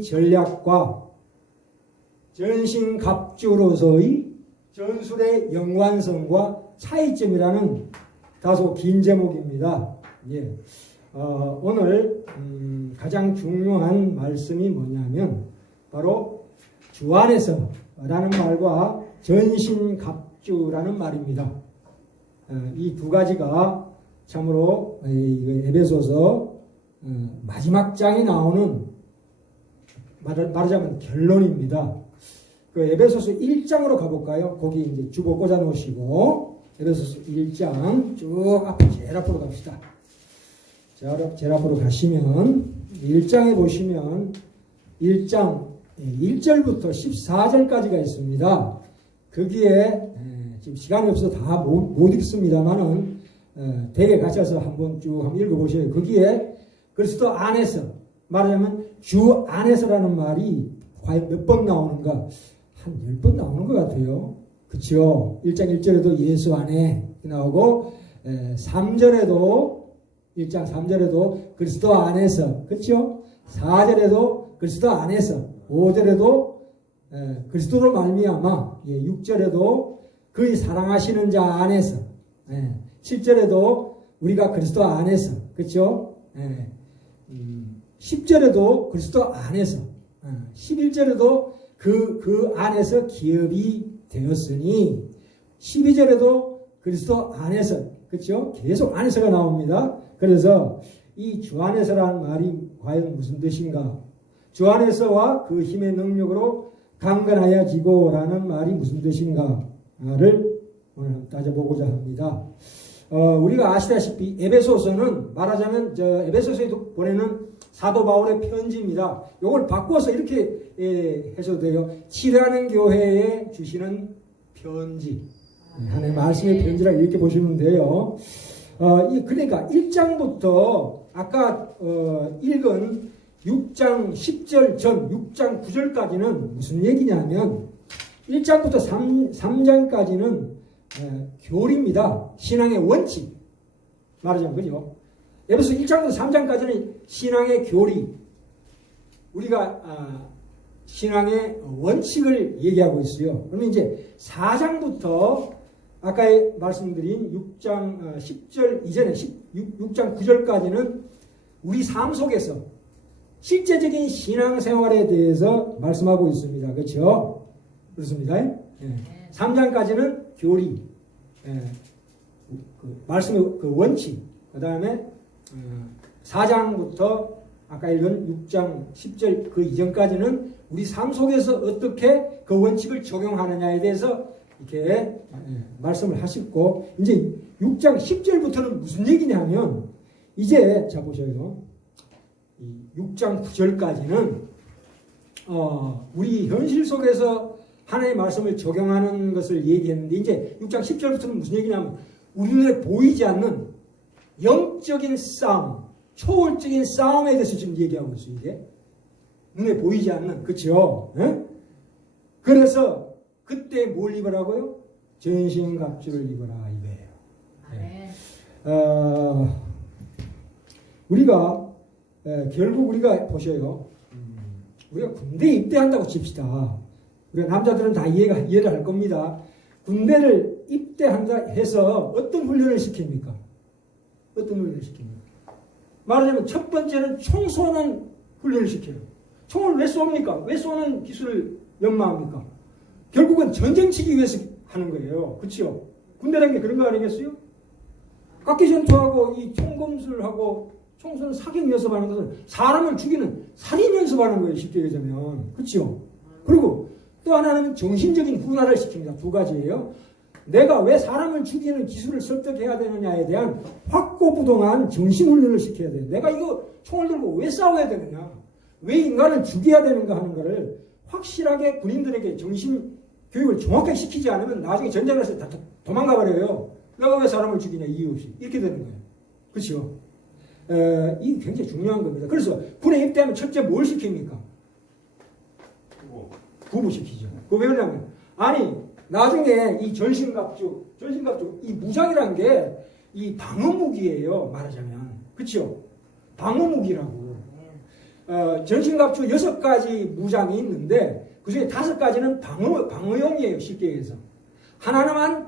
이 전략과 전신갑주로서의 전술의 연관성과 차이점이라는 다소 긴 제목입니다. 예. 오늘 가장 중요한 말씀이 뭐냐면 바로 주 안에서라는 말과 전신갑주라는 말입니다. 이 두 가지가 참으로 에베소서 마지막 장에 나오는 말하자면 결론입니다. 그 에베소서 1장으로 가볼까요? 거기 이제 주보 꽂아 놓으시고 에베소서 1장 쭉 제일 앞으로 갑시다. 제일 앞으로 가시면 1장에 보시면 1장 1절부터 14절까지가 있습니다. 거기에 지금 시간이 없어서 다 못 읽습니다만은 댁에 가셔서 한번 쭉 한번 읽어보세요. 거기에 그리스도 안에서 말하자면 주 안에서라는 말이 과연 몇 번 나오는가? 한 10번 나오는 것 같아요. 그렇죠? 1장 1절에도 예수 안에 나오고 3절에도 1장 3절에도 그리스도 안에서 그렇죠? 4절에도 그리스도 안에서 5절에도 그리스도로 말미암아 6절에도 그의 사랑하시는 자 안에서 7절에도 우리가 그리스도 안에서 그렇죠? 10절에도 그리스도 안에서 11절에도 그 안에서 기업이 되었으니 12절에도 그리스도 안에서 그렇죠? 계속 안에서가 나옵니다. 그래서 이 주 안에서라는 말이 과연 무슨 뜻인가? 주 안에서와 그 힘의 능력으로 강건하여지고라는 말이 무슨 뜻인가를 오늘 따져보고자 합니다. 우리가 아시다시피 에베소서는 말하자면 에베소서에 보내는 사도 바울의 편지입니다. 이걸 바꿔서 이렇게 해서도 돼요. 치라는 교회에 주시는 편지. 하나님의 말씀의 편지라 이렇게 보시면 돼요. 그러니까 1장부터 아까 읽은 6장 10절 전 6장 9절까지는 무슨 얘기냐면 1장부터 3장까지는 교리입니다. 신앙의 원칙. 말하자면 그죠? 에베소 1장부터 3장까지는 신앙의 교리. 우리가 신앙의 원칙을 얘기하고 있어요. 그러면 이제 4장부터 아까 말씀드린 6장 10절 이전에 6장 9절까지는 우리 삶 속에서 실제적인 신앙생활에 대해서 말씀하고 있습니다. 그렇죠? 그렇습니다. 3장까지는 교리, 말씀의 그 원칙, 그 다음에 4장부터 아까 읽은 6장 10절 그 이전까지는 우리 삶 속에서 어떻게 그 원칙을 적용하느냐에 대해서 이렇게 말씀을 하셨고, 이제 6장 10절부터는 무슨 얘기냐면, 이제, 자, 보셔요. 6장 9절까지는, 우리 현실 속에서 하나님의 말씀을 적용하는 것을 얘기했는데, 이제 6장 10절부터는 무슨 얘기냐면, 우리 눈에 보이지 않는 영적인 싸움, 초월적인 싸움에 대해서 지금 얘기하고 있어요, 이제. 눈에 보이지 않는, 그쵸? 그래서, 그때 뭘 입으라고요? 전신갑주를 입어라, 이거예요. 우리가, 결국 우리가 보셔요. 우리가 군대에 입대한다고 칩시다. 우리가 남자들은 다 이해를 할 겁니다. 군대를 입대한다 해서 어떤 훈련을 시킵니까? 어떤 훈련을 시킵니까? 말하자면 첫 번째는 총 쏘는 훈련을 시켜요. 총을 왜 쏩니까? 왜 쏘는 기술을 연마합니까? 결국은 전쟁 치기 위해서 하는 거예요. 그렇죠? 군대라는 게 그런 거 아니겠어요? 각기 전투하고 이 총검술하고 총선 사격 연습하는 것은 사람을 죽이는 살인 연습하는 거예요. 쉽게 얘기하자면. 그렇죠? 그리고 또 하나는 정신적인 훈화를 시킵니다. 두 가지예요. 내가 왜 사람을 죽이는 기술을 습득해야 되느냐에 대한 확고부동한 정신훈련을 시켜야 돼요. 내가 이거 총을 들고 왜 싸워야 되느냐? 왜 인간을 죽여야 되는가 하는 것을 확실하게 군인들에게 정신 교육을 정확하게 시키지 않으면 나중에 전쟁에서 다 도망가 버려요. 내가 왜 사람을 죽이냐 이유 없이. 이렇게 되는 거예요. 그렇죠? 이게 굉장히 중요한 겁니다. 그래서 군에 입대하면 첫째 뭘 시킵니까? 구부시키죠. 그거 왜 그러냐면 아니 나중에 이 전신갑주 이 무장이라는 게 이 방어무기예요. 말하자면. 그렇죠? 방어무기라고. 전신갑주 6가지 무장이 있는데 그중에 5가지는 방어용이에요. 쉽게 얘기해서. 하나는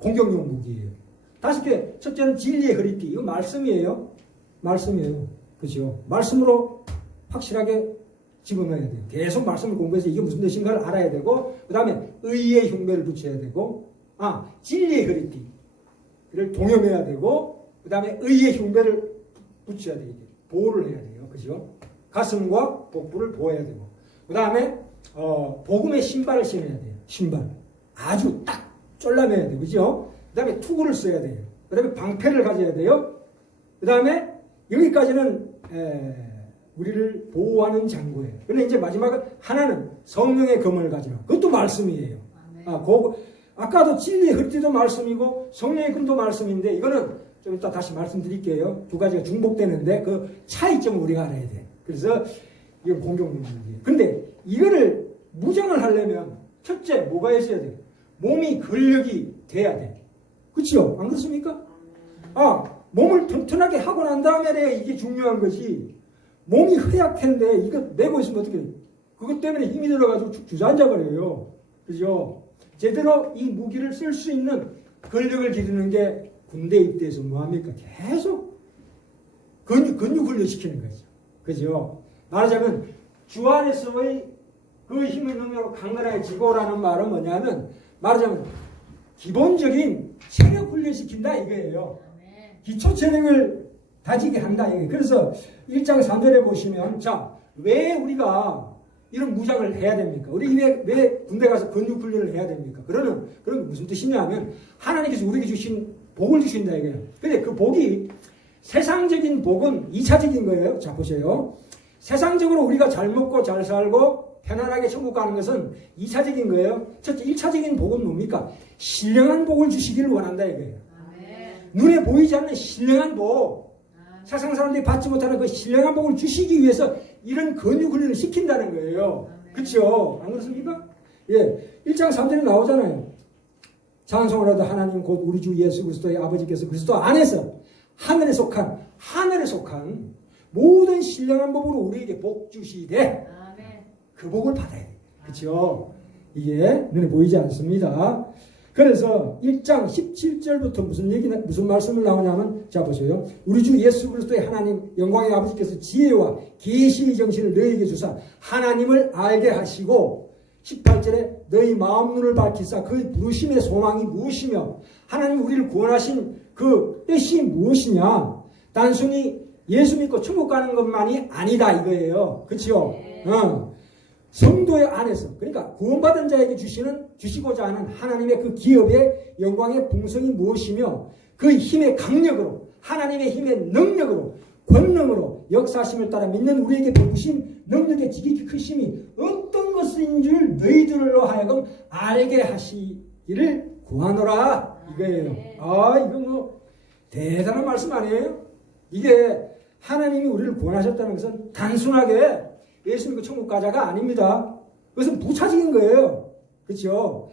공격용 무기예요. 5개. 첫째는 진리의 허리띠. 이거 말씀이에요. 말씀이에요. 그죠? 말씀으로 확실하게 집어넣어야 돼요. 계속 말씀을 공부해서 이게 무슨 뜻인가를 알아야 되고, 그 다음에 의의 흉배를 붙여야 되고, 진리의 허리띠를 동염해야 되고, 그 다음에 의의 흉배를 붙여야 돼요. 보호를 해야 돼요. 그죠? 가슴과 복부를 보호해야 되고, 그 다음에 복음의 신발을 신어야 돼요. 신발. 아주 딱 졸라매야 돼요. 그죠? 그 다음에 투구를 써야 돼요. 그 다음에 방패를 가져야 돼요. 그 다음에 여기까지는 우리를 보호하는 장구예요. 그런데 이제 마지막은 하나는 성령의 검을 가지라. 그것도 말씀이에요. 아까도 진리의 허리띠도 말씀이고 성령의 검도 말씀인데 이거는 좀 이따 다시 말씀드릴게요. 두 가지가 중복되는데 그 차이점을 우리가 알아야 돼. 그래서 이건 공격문제예요. 근데 이거를 무장을 하려면 첫째 뭐가 있어야 돼요? 몸이 근력이 돼야 돼. 그렇죠? 안 그렇습니까? 몸을 튼튼하게 하고 난 다음에 내가 이게 중요한 거지. 몸이 허약한데 이거 메고 있으면 어떻게 해요? 그것 때문에 힘이 들어가지고 주저앉아 버려요. 그죠? 제대로 이 무기를 쓸 수 있는 근력을 기르는 게 군대 입대에서 뭐합니까? 계속 근육 훈련시키는 거죠. 그죠? 말하자면 주 안에서의 그 힘의 능력으로 강건해지고라는 말은 뭐냐면 말하자면 기본적인 체력 훈련시킨다 이거예요. 기초 체력을 다지게 한다 이거예요. 그래서 1장 3절에 보시면 왜 우리가 이런 무장을 해야 됩니까? 우리 왜 군대 가서 근육 훈련을 해야 됩니까? 그런 게 무슨 뜻이냐면 하나님께서 우리에게 주신 복을 주신다 이거예요. 근데 그 복이 세상적인 복은 2차적인 거예요. 자 보세요. 세상적으로 우리가 잘 먹고 잘 살고 편안하게 천국 가는 것은 2차적인 거예요. 첫째 1차적인 복은 뭡니까? 신령한 복을 주시기를 원한다 이거예요. 눈에 보이지 않는 신령한 복, 세상 사람들이 받지 못하는 그 신령한 복을 주시기 위해서 이런 근육 훈련을 시킨다는 거예요. 그렇죠? 안 그렇습니까? 예, 1장 3절에 나오잖아요. 찬송을 하다 하나님 곧 우리 주 예수 그리스도의 아버지께서 그리스도 안에서 하늘에 속한 모든 신령한 복으로 우리에게 복 주시되 그 복을 받아야 돼요. 그렇죠? 이게 눈에 보이지 않습니다. 그래서 1장 17절부터 무슨 말씀을 나오냐면 자 보세요. 우리 주 예수 그리스도의 하나님 영광의 아버지께서 지혜와 계시의 정신을 너희에게 주사 하나님을 알게 하시고 18절에 너희 마음 눈을 밝히사 그의 부르심의 소망이 무엇이며 하나님 우리를 구원하신 그 뜻이 무엇이냐. 단순히 예수 믿고 천국 가는 것만이 아니다 이거예요. 그렇죠? 성도의 안에서 그러니까 구원받은 자에게 주시고자 하는 하나님의 그 기업의 영광의 풍성이 무엇이며 그 힘의 강력으로 하나님의 힘의 능력으로 권능으로 역사심을 따라 믿는 우리에게 베푸신 능력의 지극히 크심이 어떤 것인 줄 너희들로 하여금 알게 하시기를 구하노라 이거예요. 이거 뭐 대단한 말씀 아니에요? 이게 하나님이 우리를 구원하셨다는 것은 단순하게 예수 믿고 천국 가자가 아닙니다. 그것은 부차적인 거예요. 그렇죠?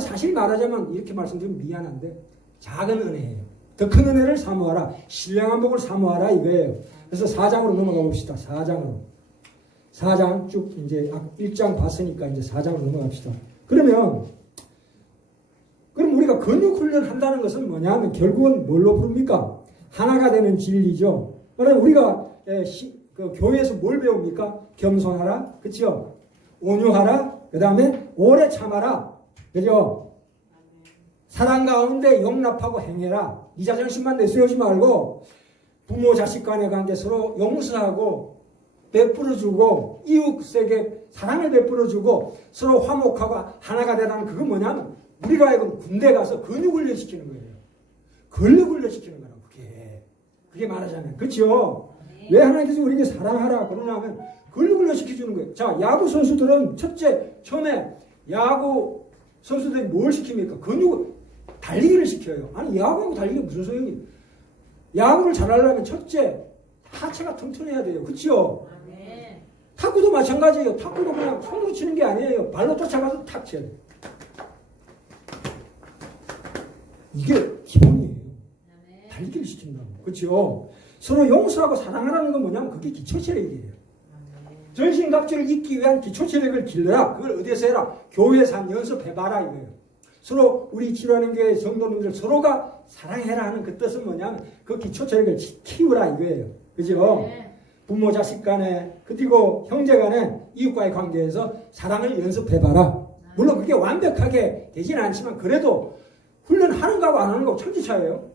사실 말하자면 이렇게 말씀드리면 미안한데 작은 은혜예요. 더 큰 은혜를 사모하라. 신령한 복을 사모하라 이거예요. 그래서 4장으로 넘어가 봅시다. 4장 쭉 이제 1장 봤으니까 이제 4장으로 넘어갑시다. 그럼 우리가 근육 훈련 한다는 것은 뭐냐면 결국은 뭘로 부릅니까? 하나가 되는 진리죠. 그러면 우리가 그 교회에서 뭘 배웁니까? 겸손하라, 그렇죠? 온유하라, 그 다음에 오래 참아라, 그죠? 사랑 가운데 용납하고 행해라. 네 자존심만 내세우지 말고 부모 자식 간의 관계 서로 용서하고 베풀어주고 이웃에게 사랑을 베풀어주고 서로 화목하고 하나가 되라는 그건 뭐냐면 우리가 하여금 군대 가서 근육 훈련시키는 거예요. 근력 훈련시키는 거라고 그게 말하자면 그렇죠? 왜 하나님께서 우리에게 사랑하라 그러냐면 근력 훈련시켜주는 거예요. 자, 야구 선수들은 첫째 처음에 야구 선수들이 뭘 시킵니까? 달리기를 시켜요. 아니 야구하고 달리기가 무슨 소용이에요? 야구를 잘하려면 첫째 하체가 튼튼해야 돼요. 그렇죠? 탁구도 마찬가지예요. 탁구도 그냥 손으로 치는 게 아니에요. 발로 쫓아가서 탁 쳐야 돼요. 이게 기본이에요. 달리기를 시킨다고. 그렇죠? 서로 용서하고 사랑하라는 건 뭐냐면 그게 기초체력이에요. 전신갑주를 잇기 위한 기초체력을 길러라. 그걸 어디에서 해라? 교회에서 한 연습해봐라 이거예요. 서로 우리 치료하는 교회 성도님들 서로가 사랑해라 하는 그 뜻은 뭐냐면 그 기초체력을 키우라 이거예요. 그죠? 부모 자식 간에 그리고 형제 간에 이웃과의 관계에서 사랑을 연습해봐라. 물론 그게 완벽하게 되지는 않지만 그래도 훈련하는 거하고 안 하는 거하고 천지 차이예요.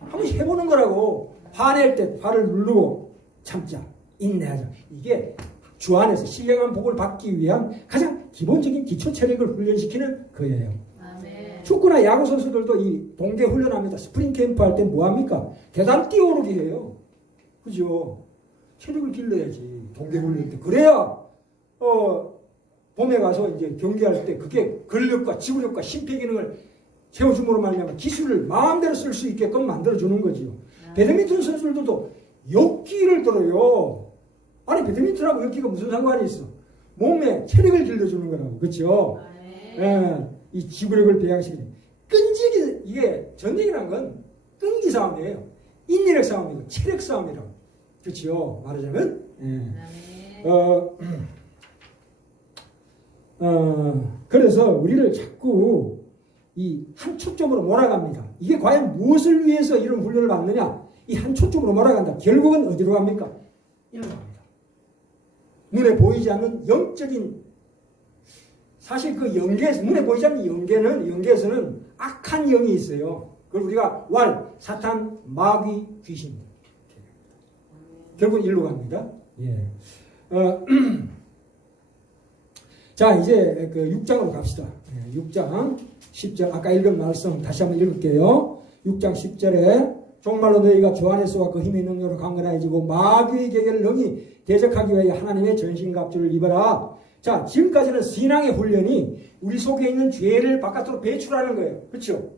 한 번씩 해보는 거라고. 화낼 때 화를 누르고 참자, 인내하자. 이게 주 안에서 신령한 복을 받기 위한 가장 기본적인 기초 체력을 훈련시키는 거예요. 아멘. 축구나 야구 선수들도 이 동계 훈련합니다. 스프링 캠프 할 때 뭐 합니까? 계단 뛰어오르기 해요. 그죠? 체력을 길러야지. 동계 훈련 때. 그래야 봄에 가서 이제 경기할 때 그게 근력과 지구력과 심폐 기능을 채워줌으로 말미암아 기술을 마음대로 쓸 수 있게끔 만들어주는 거지요. 배드민턴 선수들도 역기를 들어요. 아니 배드민턴하고 역기가 무슨 상관이 있어? 몸에 체력을 길러주는 거라고. 그렇죠? 예, 이 지구력을 배양시키는 끈질기. 이게 전쟁이란 건 끈기 싸움이에요. 인내력 싸움이고 체력 싸움이라고. 그렇죠? 말하자면 그래서 우리를 자꾸 이 한 초점으로 몰아갑니다. 이게 과연 무엇을 위해서 이런 훈련을 받느냐? 이 한 초점으로 몰아간다. 결국은 어디로 갑니까? 이리로 갑니다. 눈에 보이지 않는 영적인, 사실 그 눈에 보이지 않는 영계에서는 악한 영이 있어요. 그걸 우리가 사탄, 마귀, 귀신. 결국 일로 갑니다. 예. 자, 이제 그 6장으로 갑시다. 6장 10절, 아까 읽은 말씀 다시 한번 읽을게요. 6장 10절에 정말로 너희가 주 안에서와 그 힘의 능력으로 강건해지고 마귀의 계계를 능히 대적하기 위하여 하나님의 전신갑주를 입어라. 자, 지금까지는 신앙의 훈련이 우리 속에 있는 죄를 바깥으로 배출하는 거예요. 그렇죠?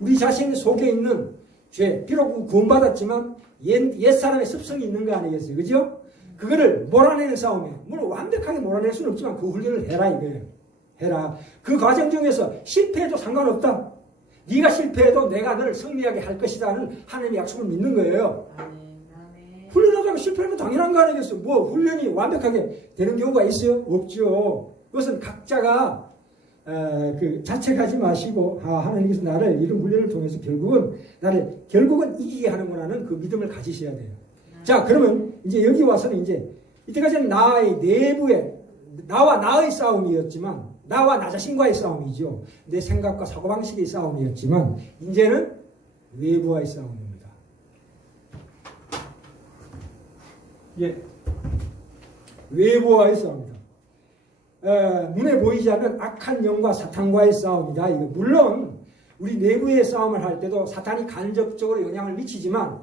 우리 자신 속에 있는 죄, 비록 구원받았지만 옛사람의 습성이 있는 거 아니겠어요? 그죠? 그거를 몰아내는 싸움이에요. 물론 완벽하게 몰아낼 수는 없지만 그 훈련을 해라 이거예요. 해라. 그 과정 중에서 실패해도 상관없다. 네가 실패해도 내가 너를 승리하게 할 것이다는 하나님의 약속을 믿는 거예요. 훈련하다가 실패하면 당연한 거 아니겠어요? 뭐 훈련이 완벽하게 되는 경우가 있어요? 없죠. 그것은 각자가 자책하지 마시고 하나님께서 나를 이런 훈련을 통해서 결국은 이기게 하는구나는 그 믿음을 가지셔야 돼요. 자, 그러면 이제 여기 와서는 이제 이때까지는 나의 내부의 나와 나의 싸움이었지만 나와 나 자신과의 싸움이죠. 내 생각과 사고방식의 싸움이었지만 이제는 외부와의 싸움입니다. 예, 외부와의 싸움이다. 눈에 보이지 않는 악한 영과 사탄과의 싸움이다. 이거 물론 우리 내부의 싸움을 할 때도 사탄이 간접적으로 영향을 미치지만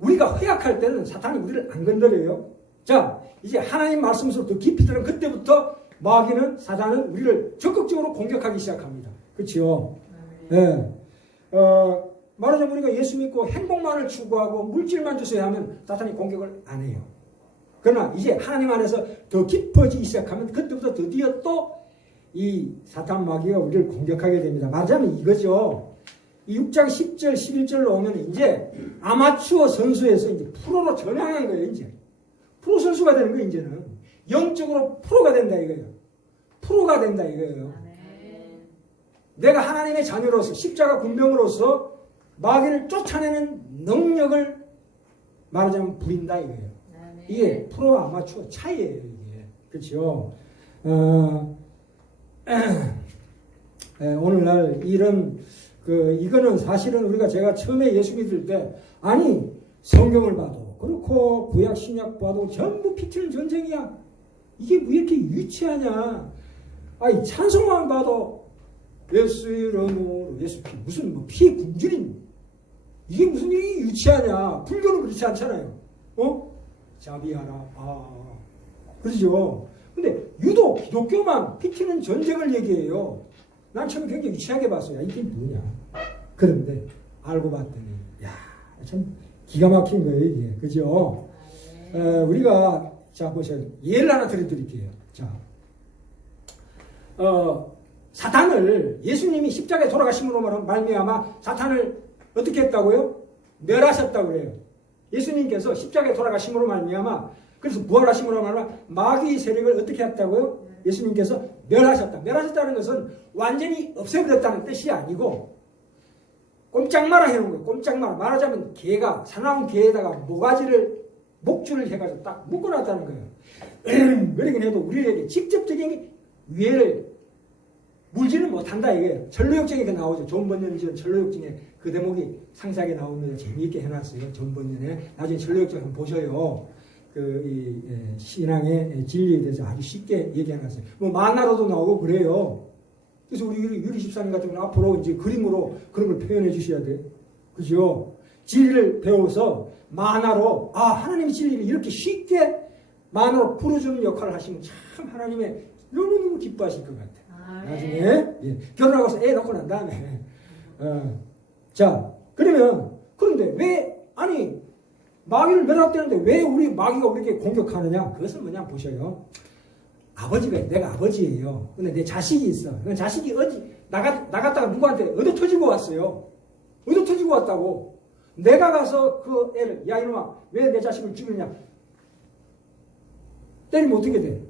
우리가 허약할 때는 사탄이 우리를 안 건드려요. 자, 이제 하나님 말씀으로 더 깊이 들은 그때부터 마귀는, 사탄은 우리를 적극적으로 공격하기 시작합니다. 그렇죠? 예. 말하자면 우리가 예수 믿고 행복만을 추구하고 물질만 주셔야 하면 사탄이 공격을 안 해요. 그러나 이제 하나님 안에서 더 깊어지기 시작하면 그때부터 드디어 또 이 사탄 마귀가 우리를 공격하게 됩니다. 말하자면 이거죠. 이 6장 10절, 11절로 오면 이제 아마추어 선수에서 이제 프로로 전향한 거예요, 이제. 프로 선수가 되는 거예요, 이제는. 영적으로 프로가 된다, 이거예요. 프로가 된다, 이거예요. 내가 하나님의 자녀로서, 십자가 군병으로서 마귀를 쫓아내는 능력을 말하자면 부린다, 이거예요. 이게 프로와 아마추어 차이예요, 이게. 그렇죠? 오늘날 이거는 사실은 제가 처음에 예수 믿을 때, 아니, 성경을 봐도 그렇고, 구약, 신약 봐도 전부 피튀는 전쟁이야. 이게 왜 이렇게 유치하냐. 아니, 찬송만 봐도, 예수 이름으로, 예수 피, 무슨 피의 굶주림. 이게 무슨 일이 유치하냐. 불교는 그렇지 않잖아요. 자비하라. 그러죠. 근데 유독 기독교만 피튀는 전쟁을 얘기해요. 난 처음에 굉장히 유치하게 봤어요. 이게 뭐냐. 그런데 알고 봤더니 참 기가 막힌 거예요, 이게. 그죠? 우리가 자 보세요. 예를 하나 드릴게요. 자, 사탄을 예수님이 십자가에 돌아가심으로 말미암아 사탄을 어떻게 했다고요? 멸하셨다고 그래요. 예수님께서 십자가에 돌아가심으로 말미암아 그래서 부활하심으로 말미암아 마귀 세력을 어떻게 했다고요? 예수님께서 멸하셨다. 멸하셨다는 것은 완전히 없애버렸다는 뜻이 아니고 꼼짝 마라 해놓은 거예요. 꼼짝 마라. 말하자면 개가 사나운 개에다가 목줄을 해가지고 딱 묶어놨다는 거예요. 그러긴 해도 우리에게 직접적인 위해를 물지는 못한다 이거예요. 전로역정에 나오죠. 존 번연이 지은 전로역정에 그 대목이 상세하게 나오면 재미있게 해놨어요. 존 번연에 나중에 전로역정 한번 보셔요. 신앙의 진리에 대해서 아주 쉽게 얘기해놨어요. 뭐 만화로도 나오고 그래요. 그래서 우리 유리 집사님 같은 경우는 앞으로 이제 그림으로 그런 걸 표현해 주셔야 돼요. 그죠? 진리를 배워서 만화로 하나님의 진리를 이렇게 쉽게 만화로 풀어주는 역할을 하시면 참 하나님의 너무너무 기뻐하실 것 같아요. 나중에 결혼하고서 애 낳고 난 다음에 자 그런데 왜 마귀를 멸하되는데 왜 우리 마귀가 우리에게 공격하느냐? 그것은 뭐냐 보셔요. 내가 아버지예요. 근데 내 자식이 있어. 그 자식이 나갔다가 누구한테 얻어 터지고 왔어요. 얻어 터지고 왔다고. 내가 가서 그 애를 야 이놈아 왜 내 자식을 죽이느냐? 때리면 어떻게 돼?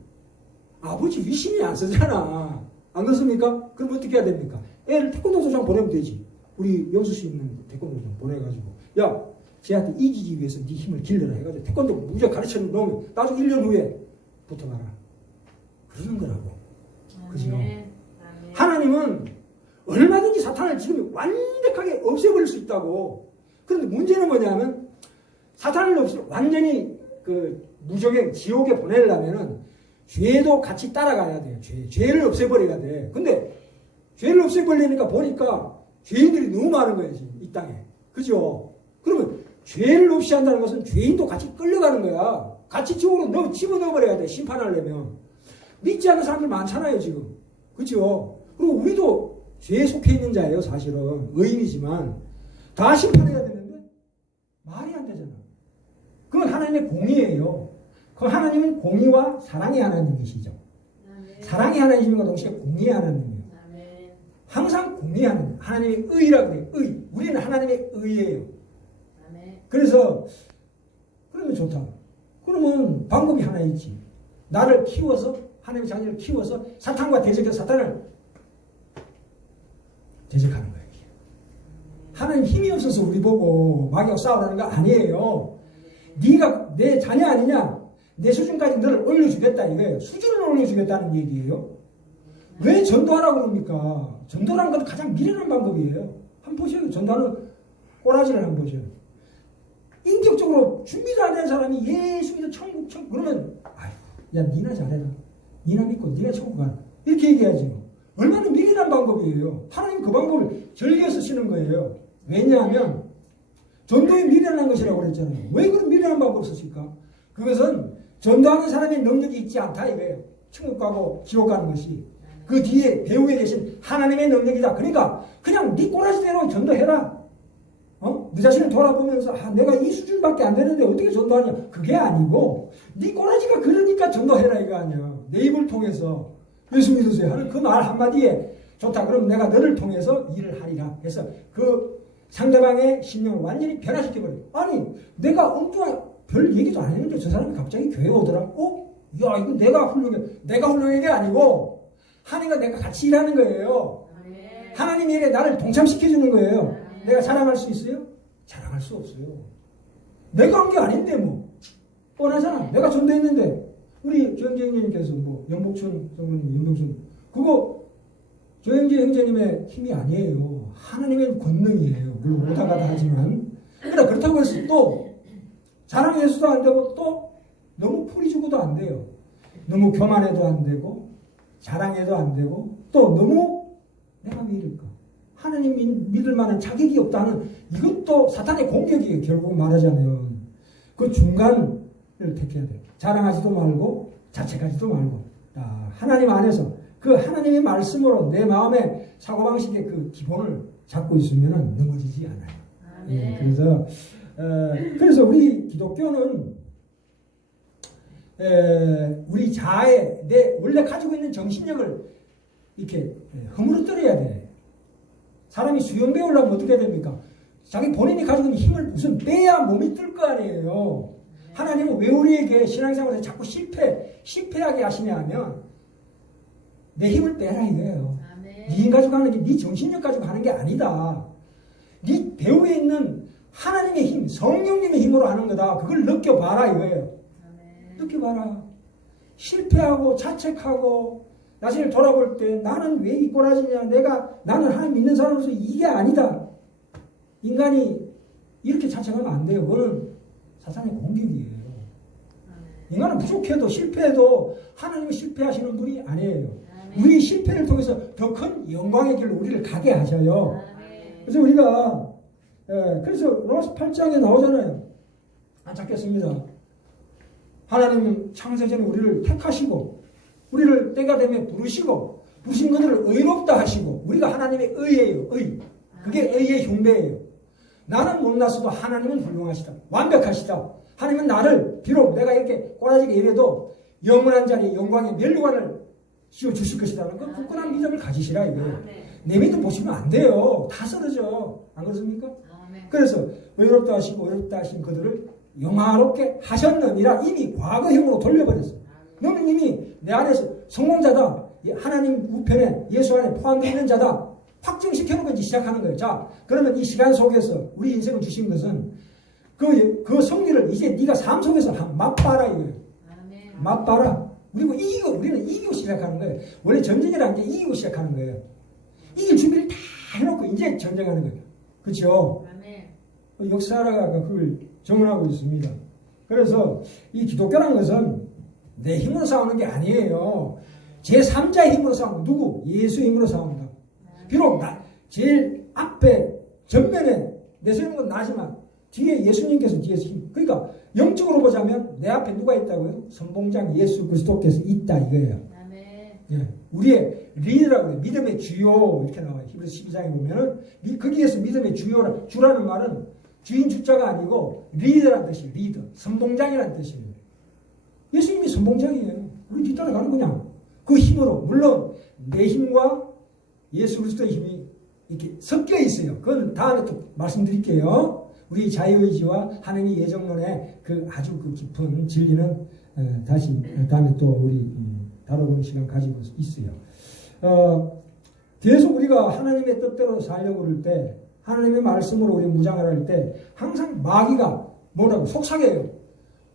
아버지 위신이 안 쓰잖아. 안 그렇습니까? 그럼 어떻게 해야 됩니까? 애를 태권도 도장 보내면 되지. 우리 영수 씨 있는 태권도 도장 보내가지고 야 쟤한테 이기기 위해서 네 힘을 길러라 해가지고 태권도 무지하게 가르쳐 놓으면 나중에 1년 후에 붙어가라. 그러는 거라고. 그죠? 하나님은 얼마든지 사탄을 지금 완벽하게 없애버릴 수 있다고. 그런데 문제는 뭐냐면 사탄을 완전히 무적행 지옥에 보내려면은 죄도 같이 따라가야 돼요. 죄를 없애버려야 돼. 근데 죄를 없애버리니까 보니까 죄인들이 너무 많은 거예요. 지금 이 땅에. 그죠? 그러면 죄를 없이 한다는 것은 죄인도 같이 끌려가는 거야. 같이 지옥으로 집어넣어버려야 돼. 심판하려면. 믿지 않는 사람들 많잖아요, 지금. 그죠? 그리고 우리도 죄에 속해 있는 자예요, 사실은. 의인이지만. 다 심판해야 되는데, 말이 안 되잖아. 그건 하나님의 공의예요. 그 하나님은 공의와 사랑의 하나님이시죠. 사랑의 하나님과 동시에 공의의 하나님이에요. 항상 공의하는, 하나님의 의라고 해요. 의. 우리는 하나님의 의예요. 그래서, 그러면 좋다. 그러면 방법이 하나 있지. 나를 키워서, 하나님의 자녀를 키워서 사탄과 대적해서 사탄을 대적하는 거예요. 하나님 힘이 없어서 우리 보고 마귀하고 싸우라는 거 아니에요. 네가 내 자녀 아니냐? 내 수준까지 너를 올려주겠다 이거예요. 수준을 올려주겠다는 얘기예요. 왜 전도하라고 그럽니까? 전도라는 건 가장 미련한 방법이에요. 한번 보셔요. 전도하는 꼬라지를 한번 보셔요. 인격적으로 준비도 안 된 사람이 예수 믿어 천국 그러면 야 니나 잘해라. 니나 믿고 니가 천국 가라. 이렇게 얘기하죠. 얼마나 미련한 방법이에요. 하나님 그 방법을 즐겨 쓰시는 거예요. 왜냐하면 전도에 미련한 것이라고 그랬잖아요. 왜 그런 미련한 방법을 쓰실까? 그것은 전도하는 사람의 능력이 있지 않다 이거예요. 천국 가고 지옥 가는 것이. 그 뒤에 배후에 계신 하나님의 능력이다. 그러니까 그냥 네 꼬라지대로 전도해라. 네 자신을 돌아보면서 내가 이 수준밖에 안 되는데 어떻게 전도하냐. 그게 아니고 네 꼬라지가 그러니까 전도해라 이거 아니야. 내 입을 통해서 예수 믿으세요 하는 그 말 한마디에 좋다. 그럼 내가 너를 통해서 일을 하리라. 그래서 그 상대방의 신령을 완전히 변화시켜버려. 아니 내가 엉뚱한 별 얘기도 안 했는데 저 사람이 갑자기 교회 오더라. 야 이거 내가 훌륭한 게 아니고 하나님과 내가 같이 일하는 거예요. 하나님 일에 나를 동참시켜주는 거예요. 내가 자랑할 수 있어요? 자랑할 수 없어요. 내가 한 게 아닌데 뭐. 뻔하잖아. 내가 전도했는데 우리 조영재 형제님께서 뭐 영복천 성모님, 윤병순 그거 조영재 형제님의 힘이 아니에요. 하나님의 권능이에요. 물론 오다가다 하지만. 그러나 그렇다고 해서 또 자랑해서도 안 되고 또 너무 풀이 주고도 안 돼요. 너무 교만해도 안 되고 자랑해도 안 되고 또 너무 내가 믿을까? 하나님 믿을 만한 자격이 없다는 이것도 사탄의 공격이에요. 결국 말하자면 그 중간을 택해야 돼요. 자랑하지도 말고 자책하지도 말고 하나님 안에서 그 하나님의 말씀으로 내 마음의 사고방식의 그 기본을 잡고 있으면 넘어지지 않아요. 예, 그래서 우리 기독교는 우리 자아에 내 원래 가지고 있는 정신력을 이렇게 허물어뜨려야 돼. 사람이 수영 배우려면 어떻게 됩니까? 자기 본인이 가지고 있는 힘을 우선 빼야 몸이 뜰 거 아니에요. 하나님은 왜 우리에게 신앙생활에서 자꾸 실패하게 하시냐 하면 내 힘을 빼라 이거예요. 네 힘 가지고 하는 게 네 정신력 가지고 하는 게 아니다. 네 배후에 있는 하나님의 힘, 성령님의 힘으로 하는 거다. 그걸 느껴봐라 이거예요. 느껴봐라. 실패하고 자책하고 나중에 돌아볼 때 나는 왜 이 꼬라지냐, 나는 하나님 믿는 사람으로서 이게 아니다. 인간이 이렇게 자책하면 안 돼요. 그거는 사탄의 공격이에요. 인간은 부족해도 실패해도 하나님은 실패하시는 분이 아니에요. 우리 실패를 통해서 더 큰 영광의 길로 우리를 가게 하셔요. 그래서 우리가 그래서 로마서 8장에 나오잖아요. 안 찾겠습니다. 하나님 창세전에 우리를 택하시고 우리를 때가 되면 부르시고 부르신 것들을 의롭다 하시고 우리가 하나님의 의예요. 의. 그게 의의 흉배예요. 나는 못났어도 하나님은 훌륭하시다. 완벽하시다. 하나님은 나를 비록 내가 이렇게 꼬라지게 이래도 영원한 자리에 영광의 멸류관을 씌워주실 것이라는 그 굳건한 믿음을 가지시라 이거예요. 내 믿음 보시면 안 돼요. 다 쓰러져. 안 그렇습니까? 그래서 의롭다 하시고 의롭다 하신 그들을 영화롭게 하셨느니라 이미 과거형으로 돌려버렸어요. 너는 이미 내 안에서 성공자다. 하나님 우편에 예수 안에 포함되어 있는 자다. 확증시켜놓고 이제 시작하는 거예요. 자, 그러면 이 시간 속에서 우리 인생을 주신 것은 그 승리를 이제 네가 삶 속에서 맛봐라 이거예요. 맛봐라. 그리고 우리는 이기고 시작하는 거예요. 원래 전쟁이라는 게 이기고 시작하는 거예요. 이길 준비를 다 해놓고 이제 전쟁하는 거예요. 그렇죠? 역사가 그걸 정언하고 있습니다. 그래서 이 기독교라는 것은 내 힘으로 싸우는 게 아니에요. 제3자의 힘으로 싸우는 누구? 예수의 힘으로 싸웁니다. 비록 제일 앞에 전면에 내세우는 건 나지만 뒤에 예수님께서 뒤에서 힘. 그러니까 영적으로 보자면 내 앞에 누가 있다고요? 선봉장 예수 그리스도께서 있다 이거예요. 예, 우리의 리더라고 해요. 믿음의 주요 이렇게 나와요. 히브리서 12장에 보면은 거기에서 믿음의 주라는 말은 주인 주자가 아니고 리더라는 뜻이에요. 리더. 선봉장이라는 뜻이에요. 예수님이 선봉장이에요. 우리 뒤따라가는 그냥 그 힘으로. 물론 내 힘과 예수 그리스도의 힘이 이렇게 섞여 있어요. 그건 다음에 또 말씀드릴게요. 우리 자유의지와 하나님의 예정론의 그 아주 그 깊은 진리는 다시 다음에 또 우리 다뤄보는 시간 가지고 있어요. 계속 우리가 하나님의 뜻대로 살려고 그럴 때 하나님의 말씀으로 우리 무장을 할 때 항상 마귀가 뭐라고 속삭여요.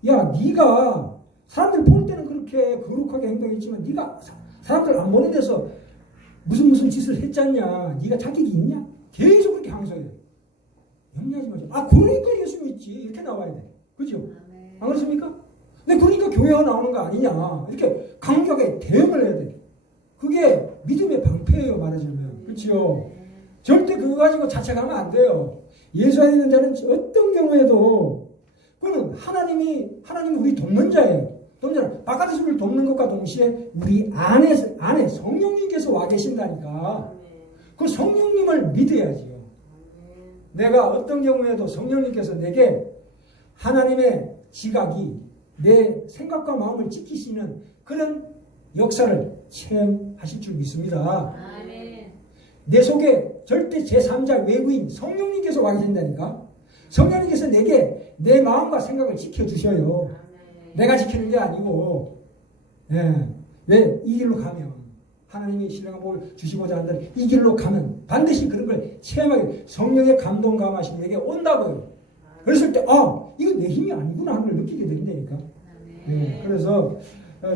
야, 네가 사람들 볼 때는 그렇게 거룩하게 행동했지만 네가 사람들 안 보는 데서 무슨 짓을 했잖냐. 네가 자격이 있냐? 계속 그렇게 항소해요. 염려하지 마세요. 아, 그러니까 예수 믿지. 이렇게 나와야 돼. 그죠? 안 그렇습니까? 근데 그러니까 교회가 나오는 거 아니냐. 이렇게 강력하게 대응을 해야 돼. 그게 믿음의 방패예요, 말하자면. 그렇죠? 절대 그거 가지고 자책하면 안 돼요. 예수 안에 있는 자는 어떤 경우에도 그는 하나님이 우리 돕는 자예요. 돕는 바깥에서 우리를 돕는 것과 동시에 우리 안에 성령님께서 와 계신다니까. 그 성령님을 믿어야지요. 내가 어떤 경우에도 성령님께서 내게 하나님의 지각이 내 생각과 마음을 지키시는 그런 역사를 체험하실 줄 믿습니다. 내 속에 절대 제3자 외부인 성령님께서 와 계신다니까. 성령님께서 내게 내 마음과 생각을 지켜주셔요. 내가 지키는 게 아니고. 왜? 이 길로 가면 하나님이 신령한 복을 주시고자 한다는 이 길로 가면 반드시 그런 걸 체험하게 성령의 감동 감하심이 내게 온다고요. 그랬을 때 이거 내 힘이 아니구나 하는 걸 느끼게 된다니까. 그래서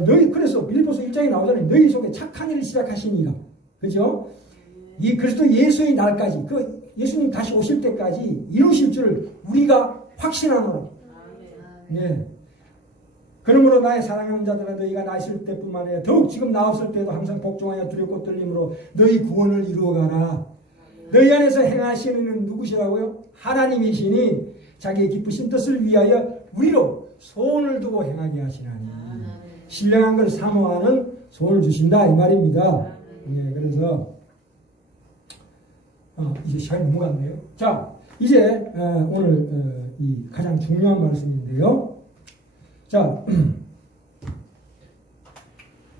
그래서 빌립보서 1장에 나오잖아요. 너희 속에 착한 일을 시작하시니라. 그죠? 이 그리스도 예수의 날까지 예수님 다시 오실 때까지 이루실 줄을 우리가 확신하노라. 네. 그러므로 나의 사랑하는 자들아 너희가 나 있을 때뿐만 아니라 더욱 지금 나 없을 때도 항상 복종하여 두렵고 떨림으로 너희 구원을 이루어가라. 너희 안에서 행하시는 이는 누구시라고요? 하나님이시니 자기의 기쁘신 뜻을 위하여 우리로 소원을 두고 행하게 하시나니 신령한 걸 사모하는 소원을 주신다 이 말입니다. 그래서 이제 시간이 넘어갔네요. 자, 이제 오늘 이 가장 중요한 말씀인데요. 자,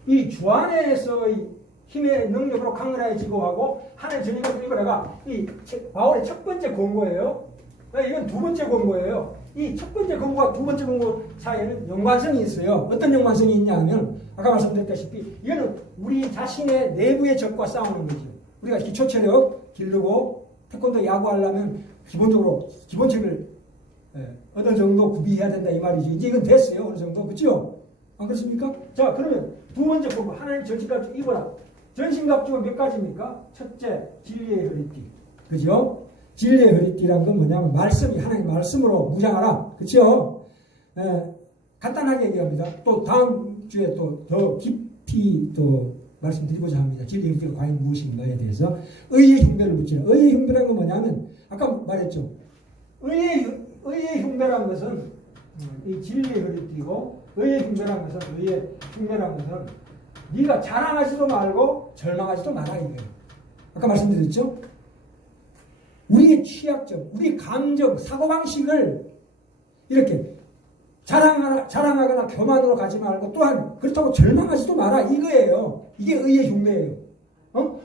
이 주 안에서의 힘의 능력으로 강건해지고 하고 하나의 전쟁을 이거 내가 이 바울의 첫 번째 권고예요. 이건 두 번째 권고예요. 이 첫 번째 권고와 두 번째 권고 사이에는 연관성이 있어요. 어떤 연관성이 있냐 하면 아까 말씀드렸다시피 이거는 우리 자신의 내부의 적과 싸우는 거죠. 우리가 기초체력 기르고 태권도 야구하려면 기본적으로 기본체를 어느 정도 구비해야 된다 이 말이죠. 이제 이건 됐어요. 어느 정도. 그렇죠? 안 그렇습니까? 자, 그러면 두 번째 권고 하나님 전신갑주 입어라. 전신갑주가 몇 가지입니까? 첫째, 진리의 허리띠. 그죠? 진리의 허리띠란 건 뭐냐면 말씀이 하나님 말씀으로 무장하라. 그렇죠? 간단하게 얘기합니다. 또 다음 주에 또 더 깊이 또 말씀드리고자 합니다. 진리의 허리띠가 과연 무엇인가에 대해서 의의 흉배를 붙이라. 의의 흉배란 건 뭐냐면 아까 말했죠. 의의 흉배란 것은 이 진리의 허리띠고 의의 흉배란 것은 네가 자랑하지도 말고 절망하지도 마라 이거예요. 아까 말씀드렸죠? 우리의 취약점, 우리 감정, 사고방식을 이렇게 자랑하거나 교만으로 가지 말고 또한 그렇다고 절망하지도 마라 이거예요. 이게 의의 흉배예요.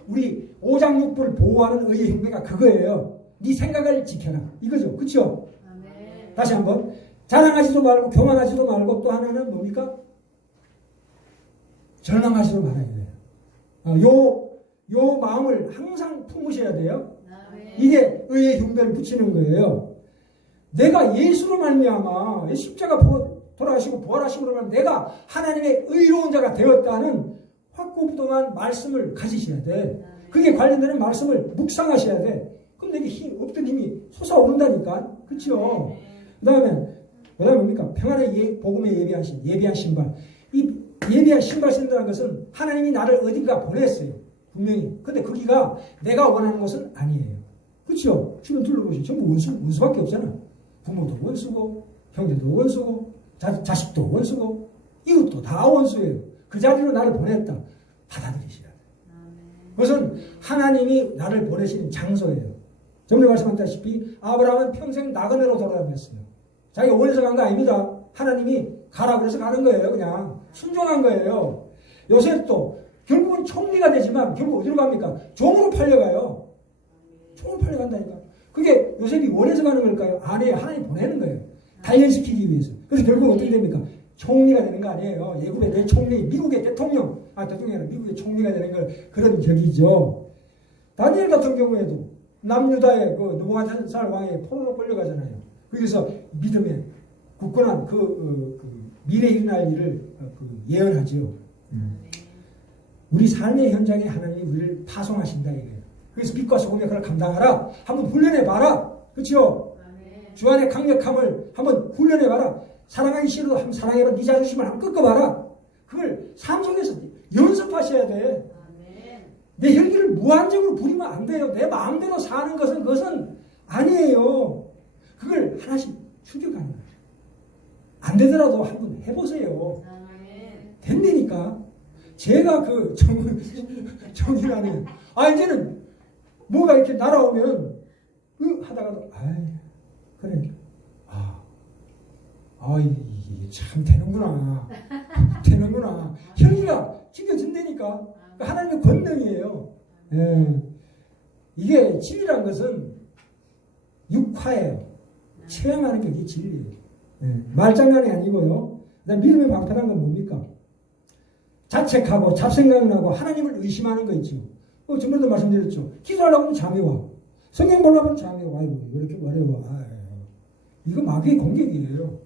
우리 오장육부를 보호하는 의의 흉배가 그거예요. 네 생각을 지켜라 이거죠. 그렇죠? 다시 한번 자랑하지도 말고 교만하지도 말고 또 하나는 뭡니까? 절망하지도 말아야 돼요. 요 마음을 항상 품으셔야 돼요. 이게 의의 흉배를 붙이는 거예요. 내가 예수로 말미암아 십자가 돌아가시고 부활하시고 그러면 내가 하나님의 의로운 자가 되었다는 확고부동한 말씀을 가지셔야 돼. 그게 관련되는 말씀을 묵상하셔야 돼. 그럼 내게 없던 힘이 솟아오른다니까. 그렇죠? 그다음에 뭡니까? 평안의 복음에 예비한 신발. 이 예비한 신발 신다는 것은 하나님이 나를 어딘가 보냈어요. 분명히. 근데 거기가 내가 원하는 것은 아니에요. 그렇죠? 주변 둘러보시면 전부 원수밖에 없잖아. 부모도 원수고 형제도 원수고 자식도 원수고 이웃도 다 원수예요. 그 자리로 나를 보냈다. 받아들이셔야 돼요. 그것은 하나님이 나를 보내시는 장소예요. 전에 말씀하셨다시피 아브라함은 평생 나그네로 돌아다녔어요. 자기가 원해서 간 거 아닙니다. 하나님이 가라고 해서 가는 거예요. 그냥 순종한 거예요. 요셉도 결국은 총리가 되지만 결국 어디로 갑니까? 종으로 팔려가요. 종으로 팔려간다니까. 그게 요셉이 원해서 가는 걸까요? 아니에요. 하나님 보내는 거예요. 단련시키기 위해서. 그래서 결국 어떻게 됩니까? 총리가 되는 거 아니에요. 예굽의 내 총리, 미국의 대통령이 아니라 미국의 총리가 되는 걸 그런 격이죠. 다니엘 같은 경우에도 남유다의 그 느부갓네살 왕의 포로로 끌려가잖아요. 거기서 믿음에 굳건한 미래에 일어날 일을 예언하죠. 우리 삶의 현장에 하나님이 우리를 파송하신다 이거예요. 그래서 빛과 소금의 그걸 감당하라. 한번 훈련해봐라. 그렇죠? 주 안의 강력함을 한번 훈련해봐라. 사랑하기 싫어도 한번 사랑해봐. 네 자존심을 한번 꺾어봐라. 그걸 삶 속에서 연습하셔야 돼. 내 혈기를 무한적으로 부리면 안 돼요. 내 마음대로 사는 것은 그것은 아니에요. 그걸 하나씩 추격하는 거예요. 안 되더라도 한번 해보세요. 된다니까. 제가 그 정이라는 이제는 뭐가 이렇게 날아오면 하다가도 그래 이게 참 되는구나. 혈기가 찢겨진다니까. 하나님의 권능이에요. 이게 진리란 것은 육화예요. 체험하는 게 이게 진리예요. 말장난이 아니고요. 믿음의 방패란 건 뭡니까? 자책하고 잡생각나고 하나님을 의심하는 거 있죠. 전번에도 말씀드렸죠. 기도하려고 하면 잠이 와. 성경 보려고 하면 잠이 와. 아이고 왜 이렇게 어려워. 이거 마귀의 공격이에요.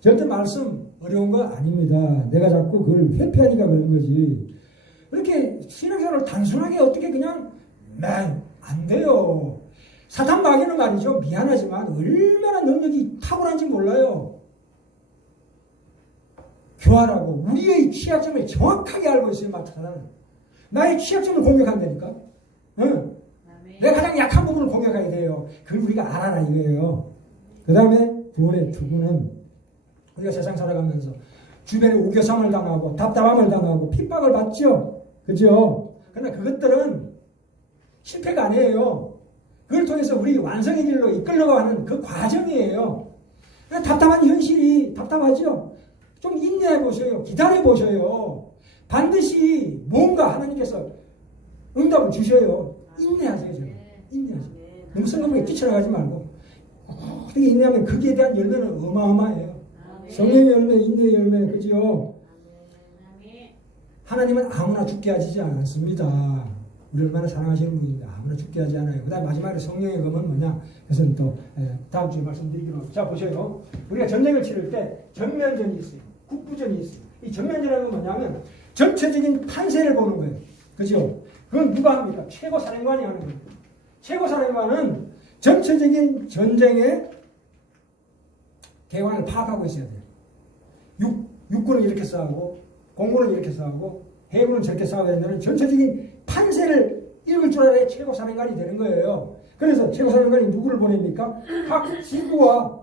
절대 말씀 어려운 거 아닙니다. 내가 자꾸 그걸 회피하니까 그런 거지. 이렇게 신앙생활을 단순하게 어떻게 그냥 안 돼요. 사탄 마귀는 말이죠. 미안하지만 얼마나 능력이 탁월한지 몰라요. 교활하고 우리의 취약점을 정확하게 알고 있어요. 사탄은. 나의 취약점을 공격한다니까. 내가 가장 약한 부분을 공격해야 돼요. 그걸 우리가 알아라 이거예요. 그 다음에 두 분은 우리가 세상 살아가면서 주변에 우겨sam을 당하고 답답함을 당하고 핍박을 받죠. 그죠? 그러나 그것들은 실패가 아니에요. 그걸 통해서 우리 완성의 길로 이끌려가는 그 과정이에요. 답답한 현실이 답답하죠? 좀 인내해 보셔요. 기다려 보셔요. 반드시 뭔가 하나님께서 응답을 주셔요. 인내하세요. 저는. 인내하세요. 너무 성공에 뛰쳐나가지 말고 어떻게 인내하면 거기에 대한 열매는 어마어마해요. 성령의 열매, 인내의 열매, 그죠? 하나님은 아무나 죽게 하시지 않습니다. 우리 얼마나 사랑하시는 분인데 아무나 죽게 하지 않아요. 그 다음 마지막으로 성령의 검은 뭐냐? 그것은 또 다음 주에 말씀드리기로 합니다. 자, 보세요. 우리가 전쟁을 치를 때 전면전이 있어요. 국부전이 있어요. 이 전면전이라는 건 뭐냐면 전체적인 판세를 보는 거예요. 그죠? 그건 누가 합니까? 최고사령관이 하는 거예요. 최고사령관은 전체적인 전쟁의 대관을 파악하고 있어야 돼요. 육군은 이렇게 싸우고 공군은 이렇게 싸우고 해군은 저렇게 싸워야 된다는 전체적인 판세를 읽을 줄 알아야 최고사령관이 되는 거예요. 그래서 최고사령관이 누구를 보냅니까? 각 지구와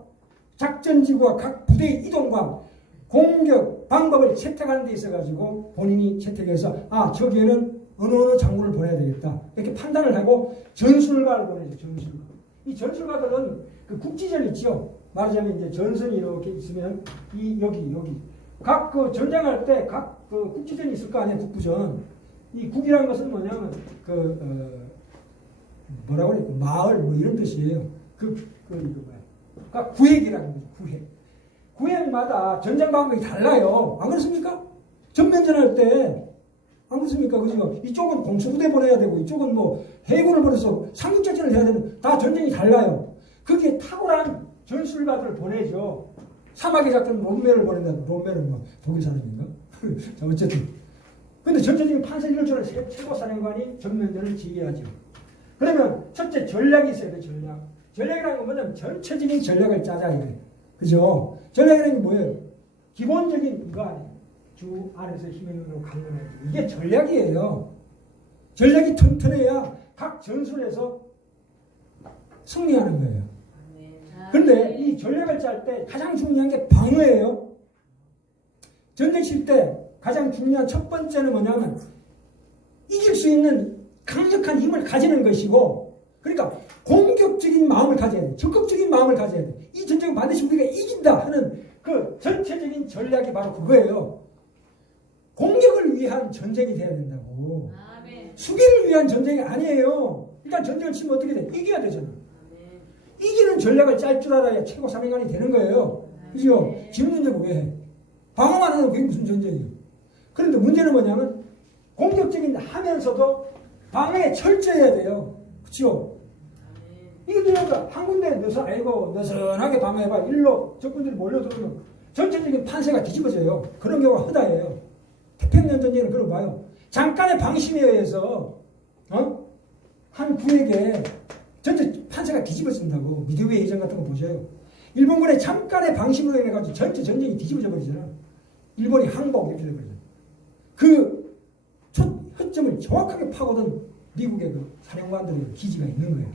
작전지구와 각 부대의 이동과 공격 방법을 채택하는 데 있어가지고 본인이 채택해서 저기에는 어느 장군을 보내야 되겠다 이렇게 판단을 하고 전술가를 보내죠. 전술가. 이 전술가들은 그 국지전 있죠. 말하자면 이제 전선이 이렇게 있으면 여기 각 그 전쟁할 때 각 그 국지전이 있을 거 아니에요. 국부전. 이 국이라는 것은 뭐냐면 뭐라고 그래? 마을 뭐 이런 뜻이에요. 그러니까 구획이라는 거죠. 구획. 구획마다 전쟁 방법이 달라요. 안 그렇습니까? 전면전할 때 안 그렇습니까? 그죠? 이쪽은 공수부대 보내야 되고 이쪽은 뭐 해군을 보내서 상륙작전을 해야 되는 다 전쟁이 달라요. 거기에 탁월한 전술가들을 보내죠. 사막의 작전 롬메를 보낸다. 롬메는 뭐 독일 사람인가? 자, 어쨌든. 근데 전체적인 판세 이럴 줄 알아요. 최고사령관이 전면전을 지휘하죠. 그러면 첫째 전략이 있어야 돼. 전략이라는 건 뭐냐면 전체적인 전략을 짜자 이거예요. 그죠? 전략이라는 게 뭐예요? 기본적인 이거 아니에요. 주 안에서 힘으로 강론해. 이게 전략이에요. 전략이 튼튼해야 각 전술에서 승리하는 거예요. 그런데 이 전략을 짤 때 가장 중요한 게 방어예요. 전쟁 칠 때 가장 중요한 첫 번째는 뭐냐면 이길 수 있는 강력한 힘을 가지는 것이고, 그러니까 공격적인 마음을 가져야 돼. 적극적인 마음을 가져야 돼. 이 전쟁은 반드시 우리가 이긴다 하는 그 전체적인 전략이 바로 그거예요. 공격을 위한 전쟁이 돼야 된다고. 수비를 위한 전쟁이 아니에요. 일단 전쟁을 치면 어떻게 돼? 이겨야 되잖아. 이기는 전략을 짤 줄 알아야 최고사령관이 되는 거예요. 그죠? 지금 전쟁은 왜 해? 방어만 하면 그게 무슨 전쟁이에요? 그런데 문제는 뭐냐면 공격적인 하면서도 방어에 철저해야 돼요. 그렇죠? 이게 그러니까 한 군데 느슨하게 방어해봐. 일로 적군들이 몰려들으면 전체적인 판세가 뒤집어져요. 그런 경우가 허다해요. 태평양 전쟁은 그런 거 봐요. 잠깐의 방심에 의해서 한 구에게 전체 판세가 뒤집어진다고. 미드웨이 해전 같은 거 보세요. 일본군의 잠깐의 방심으로 인해가지고 전체 전쟁이 뒤집어져 버리잖아. 일본이 항복 이렇게 돼버리잖아. 그 첫 허점을 정확하게 파고든 미국의 그 사령관들의 기지가 있는 거예요.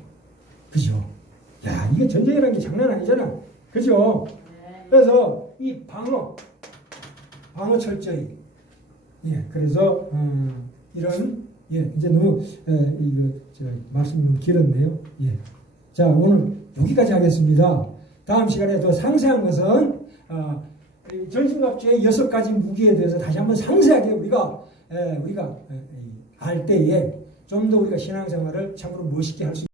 그죠? 야, 이게 전쟁이라는 게 장난 아니잖아. 그죠? 그래서 이 방어 철저히. 예, 그래서 이런 이제 너무 말씀이 너무 길었네요. 예, 자 오늘 여기까지 하겠습니다. 다음 시간에 더 상세한 것은 전신갑주의 6가지 무기에 대해서 다시 한번 상세하게 우리가 알 때에 좀 더 우리가 신앙생활을 참으로 멋있게 할 수